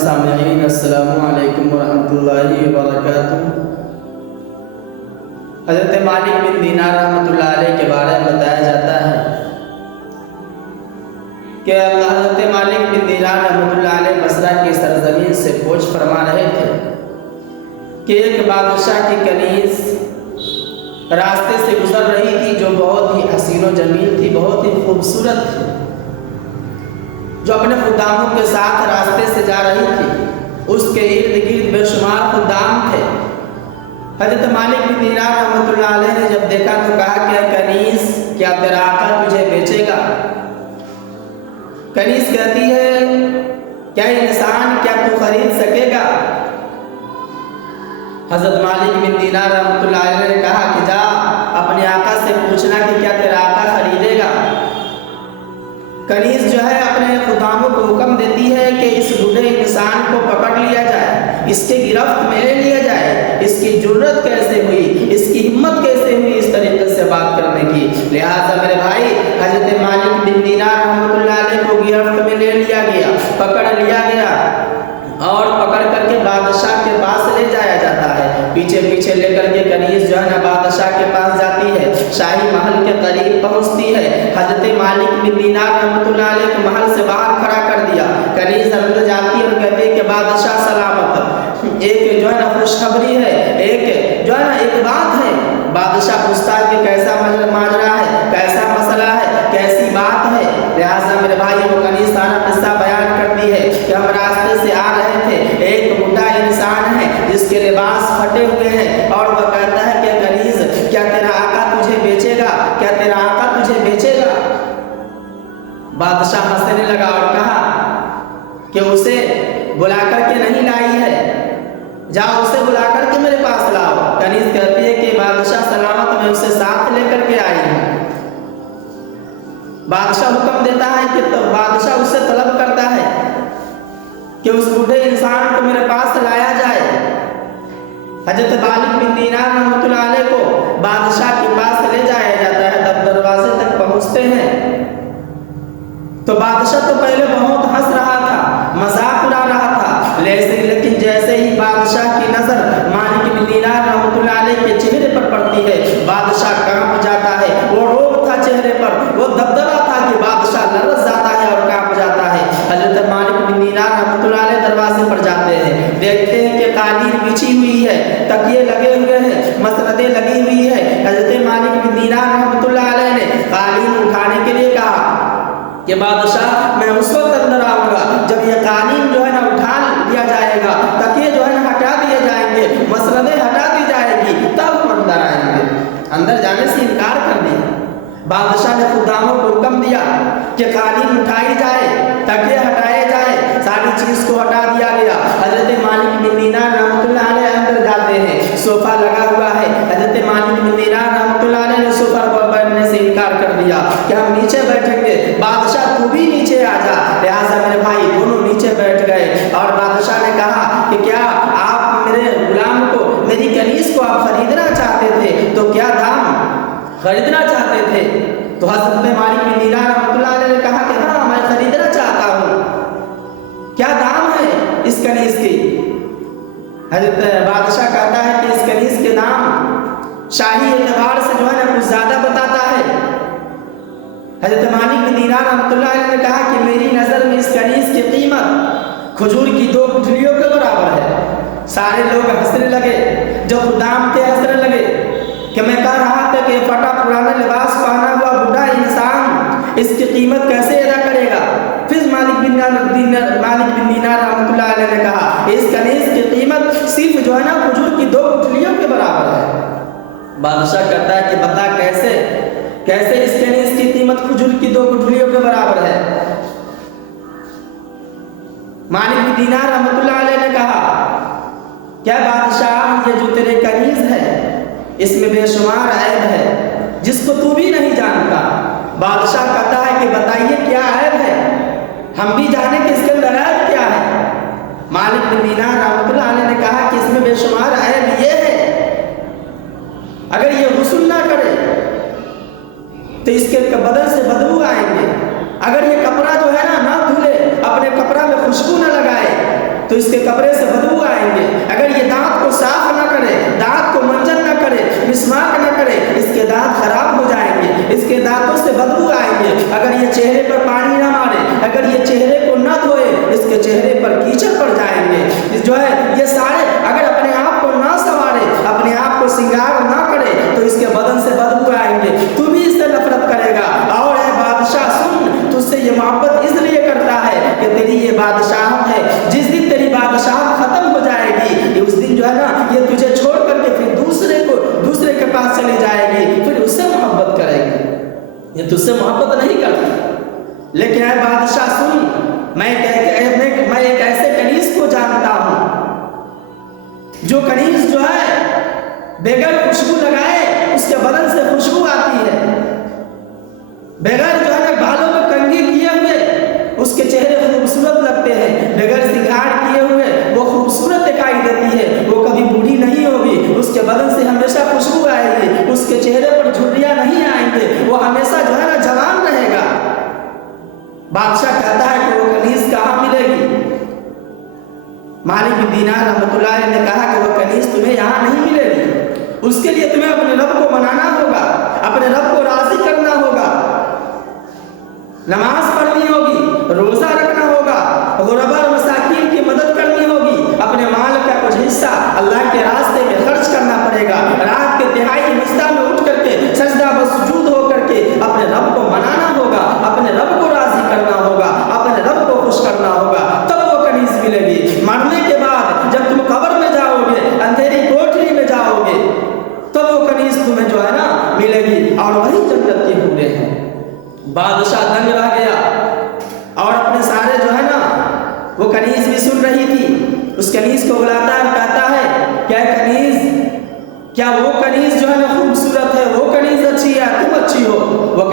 सामईन अस्सलामु अलैकुम वरहमतुल्लाहि वबरकातुहू। हज़रत मालिक बिन दीनार रहमतुल्लाह अलैह के बारे में बताया जाता है कि हज़रत मालिक बिन दीनार रहमतुल्लाह अलैह बसरा की सरजमीन से फौज फरमा रहे थे कि एक बादशाह की कनीज़ रास्ते से गुजर रही थी जो बहुत ही हसीन व जमील थी, बहुत ही खूबसूरत थी, जो अपने खुदामों के साथ रास्ते से जा रही थी। उसके इर्द गिर्द बेशुमार खुदाम थे। हज़रत मालिक बिन दीनार रहमतुल्लाह अलैह ने जब देखा तो कहा कि कनीज़, क्या तेरा आका तुझे बेचेगा? कनीज़ कहती है, क्या इंसान, क्या तू खरीद सकेगा? हज़रत मालिक बिन दीनार रहमतुल्लाह अलैह ने कहा कि जा अपने आका से पूछना कि क्या तेरा आका खरीदेगा। कनीज़ जो है अपने खुदामों को हुक्म देती है कि इस बूढ़े इंसान को पकड़ लिया जाए, इसके गिरफ्त में ले लिया जाए। इसकी जुर्रत कैसे हुई, इसकी हिम्मत कैसे हुई इस तरीके से बात करने की। लिहाजा मेरे भाई, हज़रत मालिक बिन दीनार रहमतुल्लाह अलैह को गिरफ्त में ले लिया गया, पकड़ लिया गया और पकड़ करके बादशाह के पास ले जाया जाता है। पीछे पीछे लेकर के कनीज़ जो है ना बादशाह के पास जाती है, शाही महल के करीब पहुंचती है। हज़रत मालिक बिन दीनार रहमतुल्लाह अलैह को महल से बाहर खड़ा कर दिया। कनीज़ अंदर जाती है और कहती है कि बादशाह सलामत। एक जो है ना खुशखबरी है, एक जो है ना एक बात है। बादशाह पूछता है कि कैसा माजरा है, कैसा मसला है, कैसी बात है। लिहाजा मेरे भाई वो कनीज़ सारा किस्सा बयान करती है कि हम रास्ते से आ रहे थे, एक बूढ़ा इंसान है जिसके लिबास फटे हुए हैं और वह कहता है कि कनीज़, क्या तेरा आका तुझे बेचेगा? क्या तेरा आका तुझे बेचेगा? बादशाह हंसने लगा और कहा कि उसे बुला करके नहीं लाई है, जाओ उसे बुला करके मेरे पास लाओ। कनीज़ कहती है कि बादशाह सलामत, मैं उसे साथ लेकर के आई हूँ। बादशाह हुक्म देता है कि तो बादशाह उससे तलब करता है कि उस बूढ़े इंसान को मेरे पास लाया जाए। हज़रत मालिक बिन दीनार रहमतुल्लाह अलैह को बादशाह के पास ले जाया जाता है। जब दरवाजे तक पहुंचते हैं तो बादशाह तो पहले बहुत हंस रहा था, मजाक उड़ा रहा था, लेकिन जैसे ही बादशाह की नजर मालिक बिन दीनार रहमतुल्लाह अलैह के चेहरे पर पड़ती है, बादशाह कांप जाता है। वो रोब था चेहरे पर, वो दबदबा था कि बादशाह लरज़ जाता है और कांप जाता है। हज़रत मालिक बिन दीनार रहमतुल्लाह अलैह दरवाजे पर जाते हैं, देखते हैं कि कालीन बिछी हुई है, तकिए लगे हुए हैं, मसनदें लगी हुई है। हज़रत मालिक बिन दीनार रहमतुल्लाह अलैह ने कालीन उठाने के लिए कहा कि बादशाह, मैं उस वक्त अंदर आऊँगा जब ये कालीन जो है ना उठा लिया जाएगा, तकिए जो है ना हटा दिए जाएंगे, मसनदें हटा दी जाएगी, तब हम अंदर आएंगे। अंदर जाने से इनकार कर दिया। बादशाह ने खुदामों को हुक्म दिया कि कालीन उठाई जाए, तकिए हटाए जाए, सारी चीज़ को हटा दिया गया। हज़रत मालिक बिन दीनार रहमतुल्लाह अलैह अंदर जाते हैं, सोफ़ा लगा हुआ है। हज़रत मालिक बिन दीनार रहमतुल्लाह अलैह ने सोफ़ा पर बैठने से इनकार कर दिया कि हम नीचे बैठेंगे। बादशाह तू भी नीचे आ जा। लिहाजा मेरे भाई दोनों नीचे बैठ गए और बादशाह ने कहा कि क्या आप मेरे गुलाम को, मेरी कनीज़ को आप खरीदना चाहते थे? तो क्या दाम खरीदना चाहते थे? तो हज़रत मालिक बिन दीनार रहमतुल्लाह अलैह ने कहा कि हाँ, मैं खरीदना चाहता हूँ। क्या दाम है इस कनीज़ की? हज़रत बादशाह कहता है कि इस कनीज़ के दाम शाही एतबार से जो है ना कुछ ज़्यादा बताता है। हज़रत मालिक बिन दीनार रहमतुल्लाह अलैह ने कहा कि मेरी नज़र में इस कनीज़ की कीमत खजूर की 2 गुठलियों के बराबर है। सारे लोग हंसने लगे, जो खुदाम थे हंसने लगे कि मैं कह रहा था कि फटा पुराना लिबास पहना हुआ बूढ़ा इंसान इसकी कीमत कैसे अदा करेगा। फिर मालिक बिन दीनार रहमतुल्लाह अलैह ने कहा, इस कनीज़ की कीमत सिर्फ जो है ना खजूर की 2 गुठलियों के बराबर है। बादशाह कहता है कि बता कैसे, कैसे इस कनीज़ की कीमत खजूर की 2 गुठलियों के बराबर है? मालिक बिन दीनार रहमतुल्लाह अलैह ने कहा, क्या बादशाह, ये जो तेरे कनीज़ है इसमें बेशुमार ऐब है जिसको तू भी नहीं जानता। बादशाह कहता है कि बताइए क्या ऐब है, हम भी जाने कि इसके अंदर ऐब क्या है। मालिक बिन दीनार रहमतुल्लाह अलैह ने कहा कि इसमें बेशुमार ऐब ये है, अगर ये गुस्ल ना करे तो इसके बदन से बदबू आएंगे। अगर ये कपड़ा जो है ना धुले, अपने कपड़ा में खुशबू न लगाए तो इसके कपड़े से बदबू आएंगे। अगर ये दांत को साफ ना करे, दांत को मंजन ना करे, मिसमाक ना करे, इसके दांत खराब हो जाएंगे, इसके दांतों से बदबू आएंगे। अगर ये चेहरे पर पानी ना मारे, अगर ये चेहरे को न धोए, इसके चेहरे पर कीचड़ पड़ जाएंगे। जो है ये सारे अगर अपने आप को ना संवारे, अपने आप को श्रृंगार ना करे, तो इसके बदन से बदबू आएंगे। तू भी इससे नफरत करेगा। और है बादशाह सुन, तुझसे ये मोहब्बत इसलिए करता है कि तेरी ये बादशाह है। जिस दिन तेरी बादशाह खत्म हो जाएगी, उस दिन जो है ना ये तुझे छोड़ करके फिर दूसरे के पास चली जाएगी, फिर उससे मोहब्बत करेगी। ये तुझसे मोहब्बत नहीं करती। लेकिन है बादशाह सुन, मैं एक ऐसे कनीज को जानता हूं जो कनीज जो है बगैर खुशबू लगाए उसके बदन से खुशबू आती है। बगैर जो है ना बालों में कंघी किए हुए उसके चेहरे खूबसूरत लगते हैं। बगैर सिंगार किए हुए वो खूबसूरत दिखाई देती है। वो कभी बूढ़ी नहीं होगी, उसके बदन से हमेशा खुशबू आएगी, उसके चेहरे पर झुर्रियां नहीं आएंगे, वो हमेशा जो है ना जवान रहेगा। बादशाह कहता है कि वो कनीज कहाँ मिलेगी? मालिक बिन दीनार रहमतुल्लाह अलैह ने कहा कि वो कनीज तुम्हें यहाँ नहीं मिलेगी। उसके लिए तुम्हें अपने रब को मनाना होगा, अपने रब को राजी करना होगा, नमाज पढ़नी होगी, रोजा रखना होगा, गुरबा और मसाकीन की मदद करनी होगी, अपने माल का कुछ हिस्सा अल्लाह के रास्ते में खर्च करना पड़ेगा। रात के तिहाई हिस्सा में उठ करके सजदा व सुजूद हो करके अपने रब को मनाना होगा, अपने रब को राजी करना होगा, अपने रब को खुश करना होगा, तब वो कनीज मिलेगी। मरने के बाद जब तुम कब्र में जाओगे, अंधेरी कोठरी में जाओगे, तब वो कनीज तुम्हें जो है ना मिलेगी। और वही जन्नत के हुए हैं। बादशाह दंग रह गया और अपने सारे जो है ना वो कनीज भी सुन रही थी। उस कनीज को बुलाता है और कहता है क्या कनीज, क्या वो कनीज जो है ना खूबसूरत है, वो कनीज अच्छी है, तुम अच्छी हो? वो